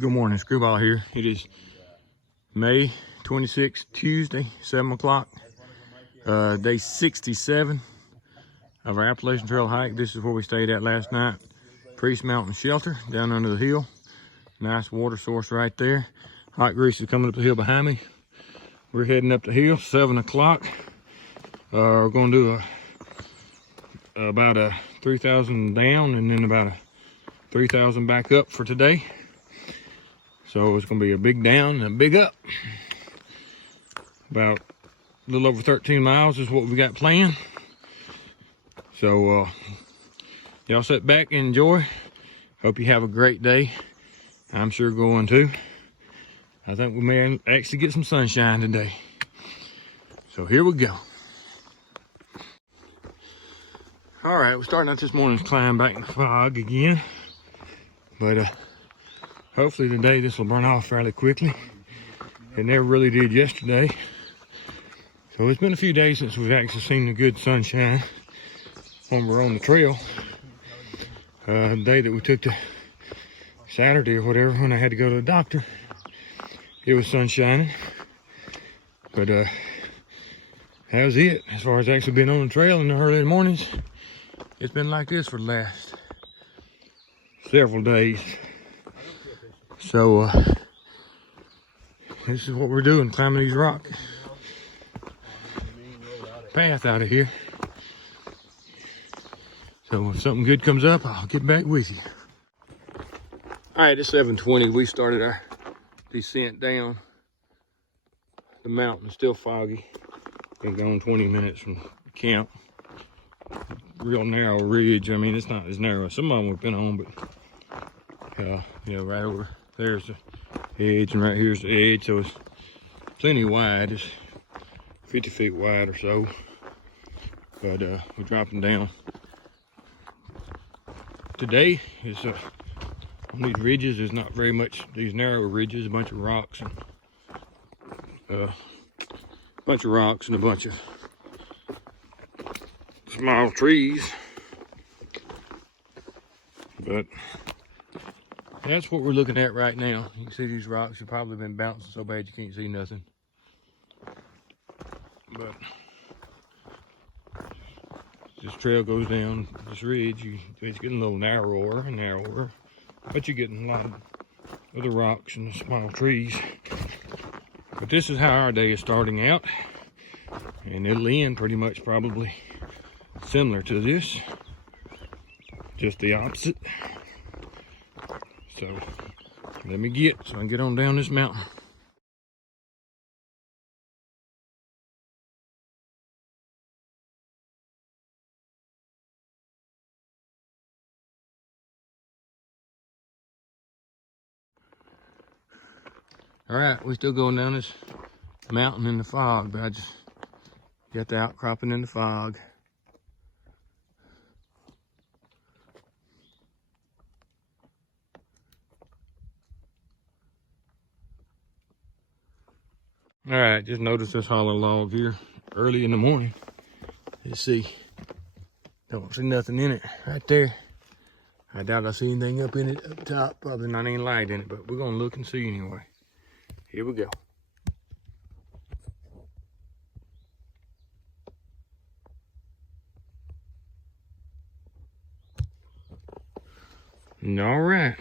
Good morning, Screwball here. It is May 26th, Tuesday, 7 o'clock, day 67 of our Appalachian Trail hike. This is where we stayed at last night. Priest Mountain Shelter down under the hill. Nice water source right there. Hot grease is coming up the hill behind me. We're heading up the hill, 7 o'clock. We're going to do about a 3,000 down and then about a 3,000 back up for today. So it's going to be a big down and a big up. About a little over 13 miles is what we got planned. So y'all sit back and enjoy. Hope you have a great day. I'm sure going to. I think we may actually get some sunshine today. So here we go. All right, we're starting out this morning's climb back in the fog again. But hopefully today this will burn off fairly quickly. It never really did yesterday. So it's been a few days since we've actually seen the good sunshine when we're on the trail. The day that we took to Saturday or whatever, when I had to go to the doctor, it was sun shining. But that was it. As far as actually being on the trail in the early mornings, it's been like this for the last several days. So this is what we're doing, climbing these rock path out of here. So if something good comes up, I'll get back with you. All right, it's 7:20. We started our descent down the mountain. It's still foggy. Been gone 20 minutes from camp. Real narrow ridge. I mean, it's not as narrow as some of them we've been on, but you know, right over there's the edge and right here's the edge, so it's plenty wide. It's 50 feet wide or so. But we're dropping down. Today is on these ridges. There's not very much. These narrow ridges, a bunch of rocks and a bunch of small trees. But that's what we're looking at right now. You can see these rocks have probably been bouncing so bad you can't see nothing. But this trail goes down this ridge. It's getting a little narrower and narrower, but you're getting a lot of other rocks and the small trees. But this is how our day is starting out, and it'll end pretty much probably similar to this, just the opposite. So let me so I can get on down this mountain. All right, we're still going down this mountain in the fog, but I just got the outcropping in the fog. All right, just noticed this hollow log here early in the morning. Let's see. Don't see nothing in it right there. I doubt I see anything up in it up top. Probably not any light in it, but we're gonna look and see anyway. Here we go. All right.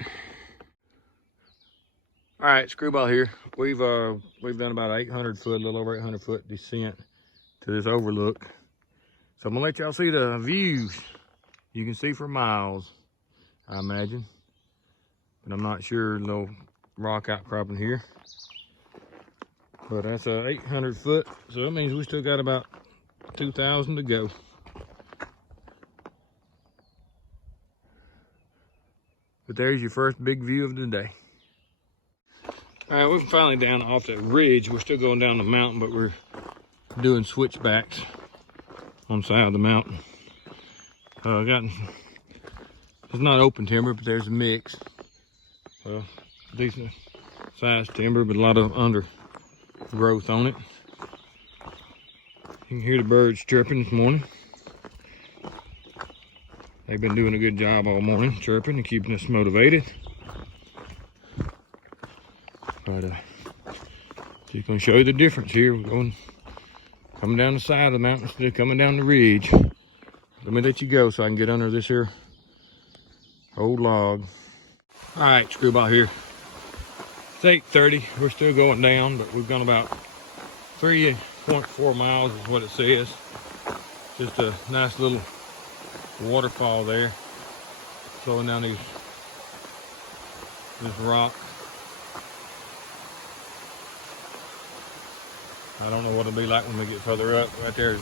All right, Screwball here. We've done about 800 foot, a little over 800 foot descent to this overlook. So I'm gonna let y'all see the views. You can see for miles, I imagine, but I'm not sure. No rock outcropping here. But that's 800 foot, so that means we still got about 2,000 to go. But there's your first big view of the day. All right, we're finally down off that ridge. We're still going down the mountain, but we're doing switchbacks on the side of the mountain. It's not open timber, but there's a mix. Decent sized timber, but a lot of undergrowth on it. You can hear the birds chirping this morning. They've been doing a good job all morning, chirping and keeping us motivated. gonna show you the difference here. We're going coming down the side of the mountain instead of coming down the ridge. Let me let you go so I can get under this here old log. All right, screwball here. It's 8:30. We're still going down, but we've gone about 3.4 miles is what it says. Just a nice little waterfall there, flowing down this rock. I don't know what it'll be like when we get further up. Right there is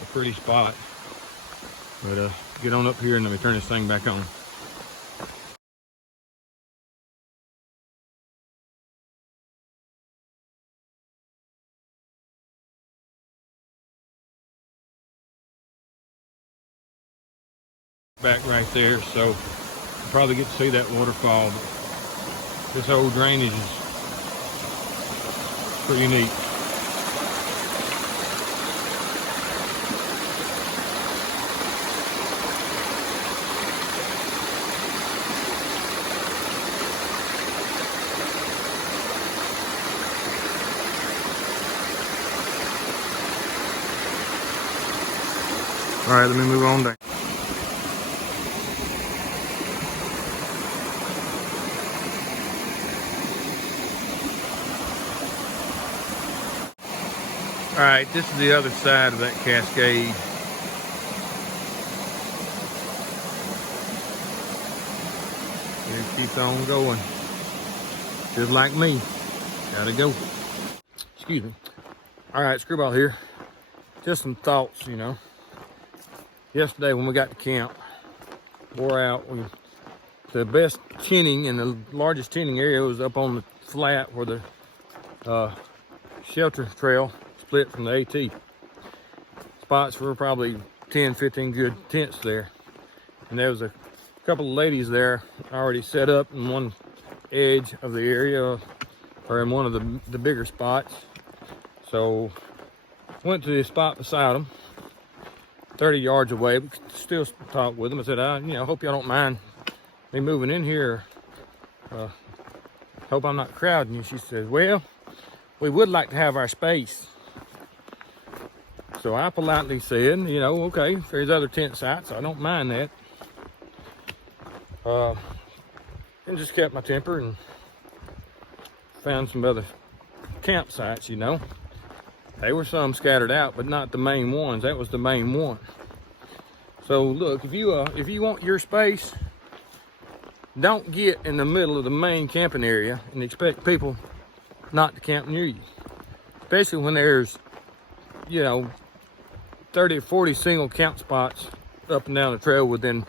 a pretty spot. But get on up here and let me turn this thing back on. Back right there, so you'll probably get to see that waterfall. But this old drainage is pretty neat. All right, let me move on down. All right, this is the other side of that cascade. It keeps on going. Just like me. Gotta go. Excuse me. All right, screwball here. Just some thoughts, you know. Yesterday when we got to camp, wore out. The best tinning and the largest tinning area was up on the flat where the shelter trail split from the AT. Spots for probably 10, 15 good tents there. And there was a couple of ladies there already set up in one edge of the area, or in one of the bigger spots. So went to the spot beside them, 30 yards away, but still talked with them. I said, hope y'all don't mind me moving in here. Hope I'm not crowding you. She says, well, we would like to have our space. So I politely said, okay, if there's other tent sites, I don't mind that. And just kept my temper and found some other campsites, There were some scattered out, but not the main ones. That was the main one. So look, if you want your space, don't get in the middle of the main camping area and expect people not to camp near you. Especially when there's, 30 or 40 single camp spots up and down the trail within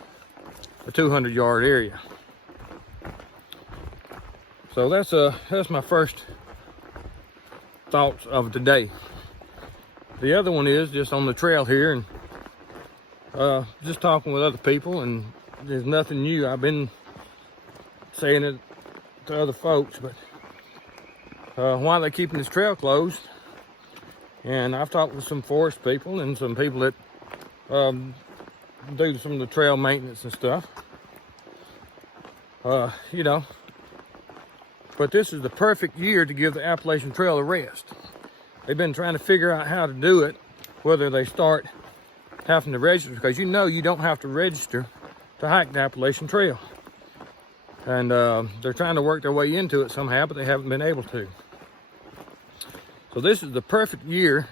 a 200-yard area. So that's my first thoughts of today. The other one is just on the trail here, and just talking with other people, and there's nothing new. I've been saying it to other folks, but why they're keeping this trail closed. And I've talked with some forest people and some people that do some of the trail maintenance and stuff. But this is the perfect year to give the Appalachian Trail a rest. They've been trying to figure out how to do it, whether they start having to register, because you don't have to register to hike the Appalachian Trail. And they're trying to work their way into it somehow, but they haven't been able to. So this is the perfect year,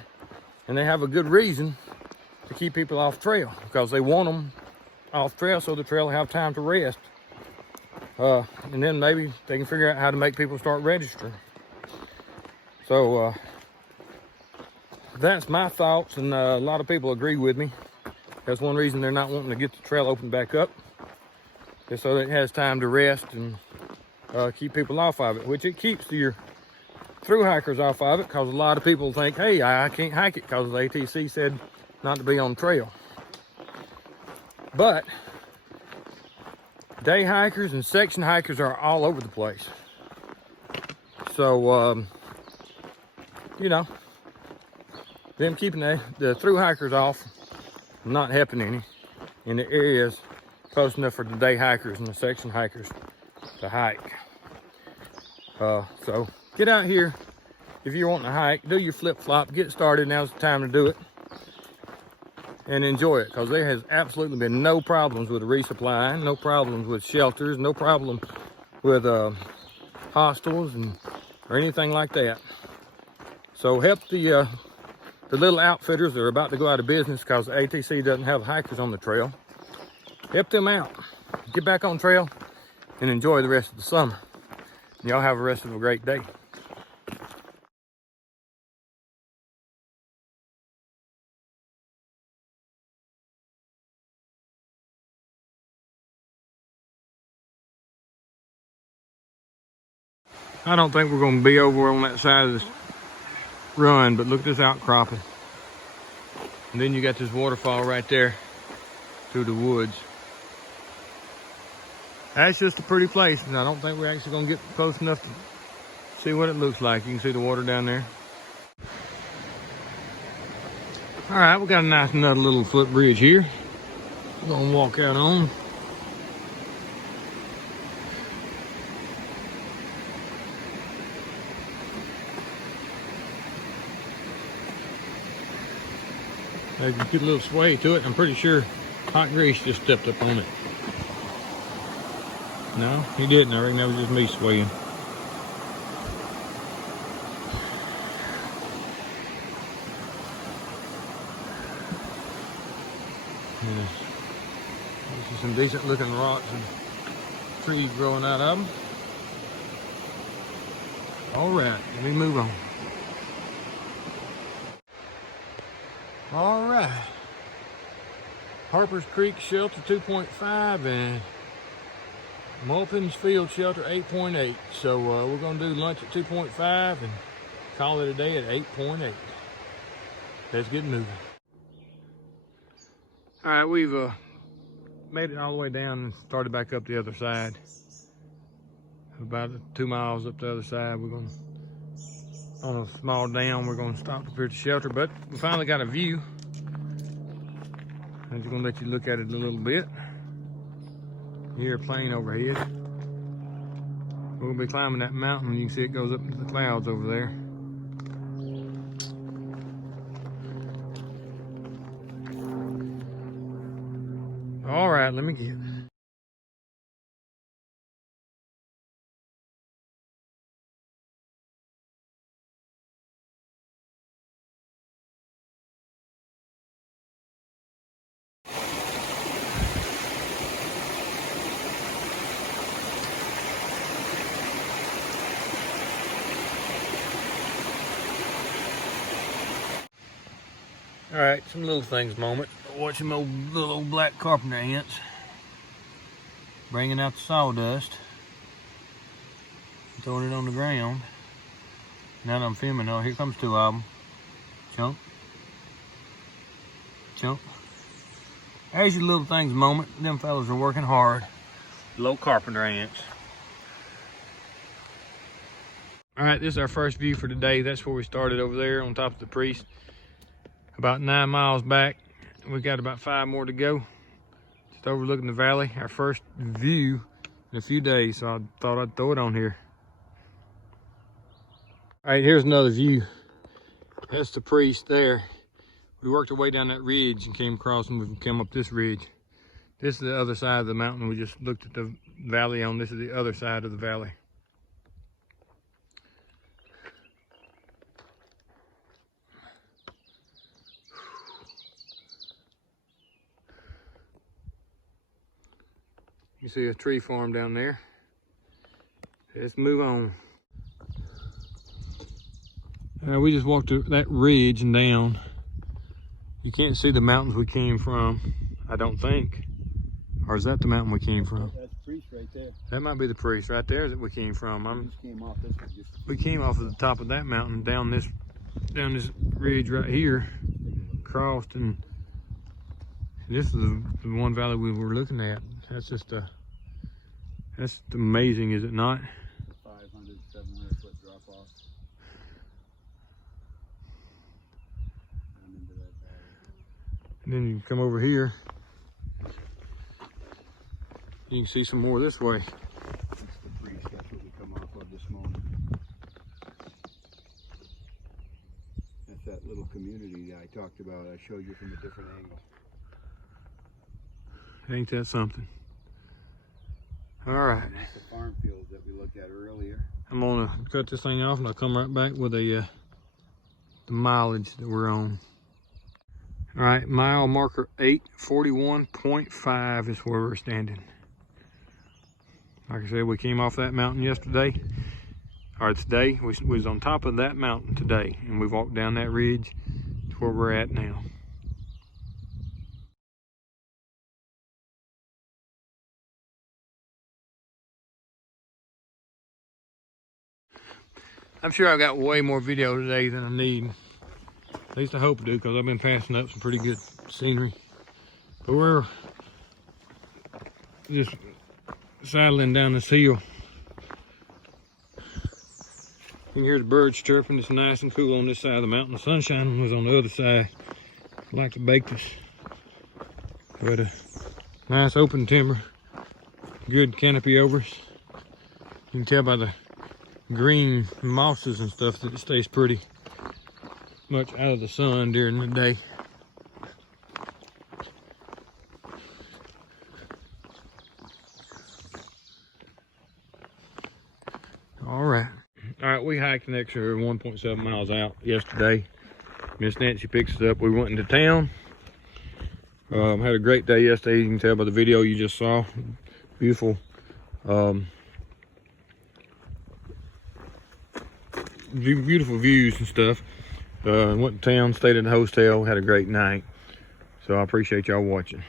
and they have a good reason to keep people off trail, because they want them off trail so the trail will have time to rest. And then maybe they can figure out how to make people start registering. So that's my thoughts, and a lot of people agree with me. That's one reason they're not wanting to get the trail open back up, is so that it has time to rest and keep people off of it, which it keeps your through hikers off of it, because a lot of people think, hey, I can't hike it because the ATC said not to be on trail. But day hikers and section hikers are all over the place. So, them keeping the through hikers off, not helping any in the areas close enough for the day hikers and the section hikers to hike. So get out here if you're wanting to hike, do your flip-flop, get started. Now's the time to do it and enjoy it, because there has absolutely been no problems with resupply, no problems with shelters, no problem with hostels or anything like that. So help the little outfitters that are about to go out of business because the ATC doesn't have hikers on the trail. Help them out. Get back on trail and enjoy the rest of the summer. Y'all have the rest of a great day. I don't think we're going to be over on that side of this run, but look at this outcropping. And then you got this waterfall right there through the woods. That's just a pretty place, and I don't think we're actually going to get close enough to see what it looks like. You can see the water down there. All right, we got a nice another little footbridge here. We're going to walk out on. They get a little sway to it. I'm pretty sure Hot Grease just stepped up on it. No, he didn't. I reckon that was just me swaying. Yeah. This is some decent looking rocks and trees growing out of them. All right, let me move on. All right, Harper's Creek Shelter 2.5 and Mulpin's Field Shelter 8.8. So we're gonna do lunch at 2.5 and call it a day at 8.8. Let's get moving. All right, we've made it all the way down and started back up the other side. About 2 miles up the other side. We're gonna, on a small dam, we're gonna stop up here at the shelter, but we finally got a view. I'm just gonna let you look at it a little bit. You hear a plane overhead. We're gonna be climbing that mountain. You can see it goes up into the clouds over there. All right, let me get it. All right, some little things moment. Watching my little old black carpenter ants bringing out the sawdust, throwing it on the ground. Now that I'm filming, oh, here comes 2 of them. Chunk, chunk. There's your little things moment. Them fellas are working hard. Little carpenter ants. All right, this is our first view for today. That's where we started over there on top of the Priest. About 9 miles back. We got about 5 more to go. Just overlooking the valley. Our first view in a few days, so I thought I'd throw it on here. All right, here's another view. That's the Priest there. We worked our way down that ridge and came across, and we've come up this ridge. This is the other side of the mountain. We just looked at the valley on. This is the other side of the valley. You see a tree farm down there. Let's move on. We just walked that ridge and down. You can't see the mountains we came from, I don't think. Or is that the mountain we came from? That's the Priest right there. That might be the Priest right there that we came from. We came off of the top of that mountain down this ridge right here, crossed, and this is the one valley we were looking at. That's just that's amazing, is it not? 500, 700 foot drop off. I'm into that valley. And then you come over here. You can see some more this way. That's the Priest. That's what we come off of this morning. talked about. I showed you from a different angle. Ain't that something? All right. And that's the farm field that we looked at earlier. I'm gonna cut this thing off and I'll come right back with a the mileage that we're on. All right, mile marker 841.5 is where we're standing. Like I said, we came off that mountain yesterday, or today. We was on top of that mountain today, and we walked down that ridge to where we're at now. I'm sure I've got way more video today than I need. At least I hope I do, because I've been passing up some pretty good scenery. But we're just saddling down this hill. You can hear the birds chirping. It's nice and cool on this side of the mountain. The sunshine was on the other side. I'd like to bake this. But nice open timber. Good canopy over us. You can tell by the green mosses and stuff that it stays pretty much out of the sun during the day. All right, we hiked an extra 1.7 miles out yesterday. Miss Nancy picks us up. We went into town. Had a great day yesterday. You can tell by the video you just saw. Beautiful. Beautiful views and stuff. Went to town, stayed in the hotel, had a great night. So I appreciate y'all watching.